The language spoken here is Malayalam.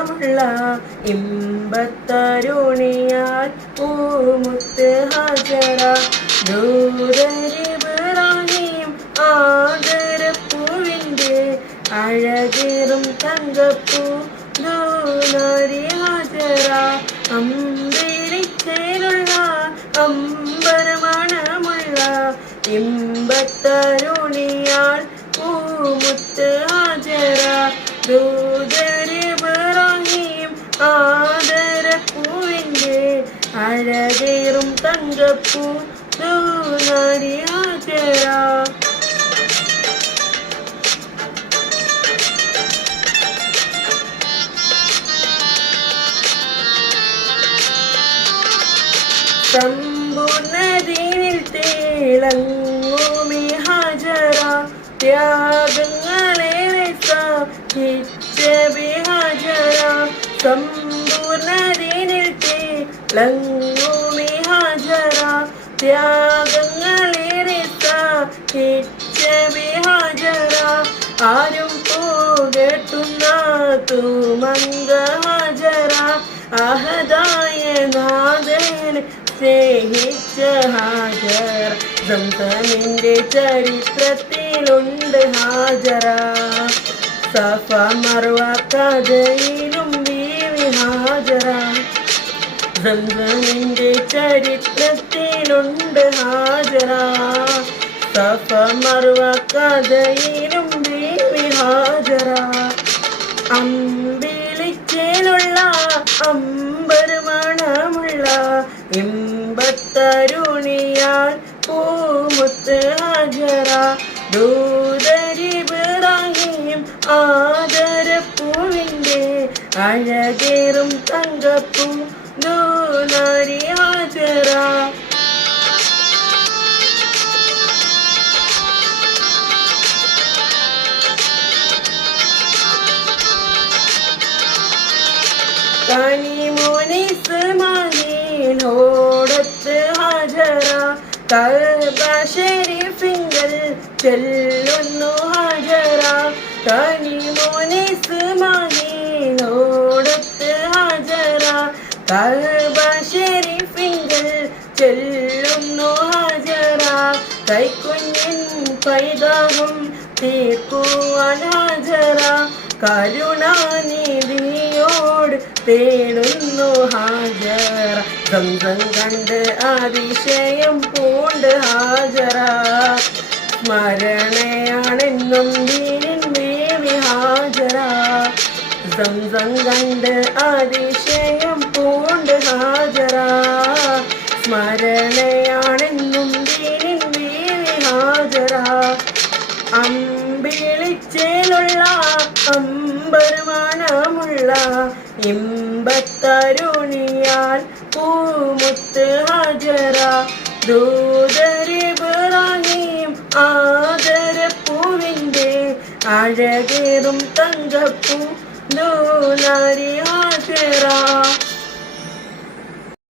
മണമുള്ള ഇമ്പത്തരുണിയാൽ പൂമുത്ത് ഹാജറ ദൂതരിബ്രാഹിം ആദരപ്പൂവിൻ്റെ അഴകേറും തങ്കപ്പൂ ദൂനാരി ഹാജറ അമ്പരിച്ചേലുള്ള അമ്പരമണമുള്ള ഇമ്പത്തരുണിയാൽ പൂമുത്ത് ഹാജറ ദൂതരിബ്രാഹിം ആദരപ്പൂവിൻ്റെ അഴകേറും തങ്കപ്പൂ ദൂനാരി ഹാജറ സമ്പൂർണ്ണതീനിൽ തിളങ്ങുമീ ഹാജറ ത്യാഗങ്ങളേറെ സഹിച്ച ഹാജറ സമ്പൂർണ്ണതീനിൽ തിളങ്ങുമീ ഹാജറ ത്യാഗങ്ങളേറെ സഹിച്ച ഹാജറ ആരും പോകട്ടുന്ന തുമങ്ക ഹാജറ അഹദായ നാഥൻ സ്നേഹിച്ച ഹാജറ സംസമിൻ്റെ ചരിത്രത്തിലുണ്ട് ഹാജറ സഫ മർവ കഥയിലും ബീവി ഹാജറ സംസമിൻ്റെ ചരിത്രത്തിലുണ്ട് ഹാജറ സഫ മർവ കഥയിലും ബീവി ഹാജറ അമ്പിളിച്ചേലുള്ള അമ്പരമണമുള്ള ഇമ്പത്തരുണിയാൽ പൂമുത്ത് ഹാജറ ദൂതരിബ്രാഹിം ആദരപ്പൂവിൻ്റെ അഴകേറും തങ്കപ്പൂ ദൂനാരി ഹാജറ കനിമോനി ഇസ്മായിലോടത്ത് ഹാജറ കഅബ ശരീഫിങ്കൽ ചെല്ലുന്നു ഹാജറ കനിമോനി ഇസ്മായിലോടത്ത് ഹാജറ കഅബ ശരീഫിങ്കൽ ചെല്ലുന്നു ഹാജറ കൈക്കുഞ്ഞിൻ പൈതാഹം തീർക്കുവാൻ ഹാജറ കരുണാനിധിയോട് തേടുന്നു ഹാജറ സംസം കണ്ട് അതിശയം പൂണ്ട് ഹാജറ സ്മരണയാണെന്നും ദീനിൻ ബീവി ഹാജറ സംസം കണ്ട് അതിശയം പൂണ്ട് ഹാജറ സ്മരണയാണെന്നും ദീനിൻ ബീവി ഹാജറ അമ്പിളിച്ചേലുള്ള അമ്പരമണമുള്ള ഇമ്പത്തരുണിയാൽ പൂമുത്ത് ഹാജറ ദൂതരിബ്രാഹിം ആദരപ്പൂവിൻ്റെ അഴകേറും തങ്കപ്പൂ ദൂനാരി ഹാജറ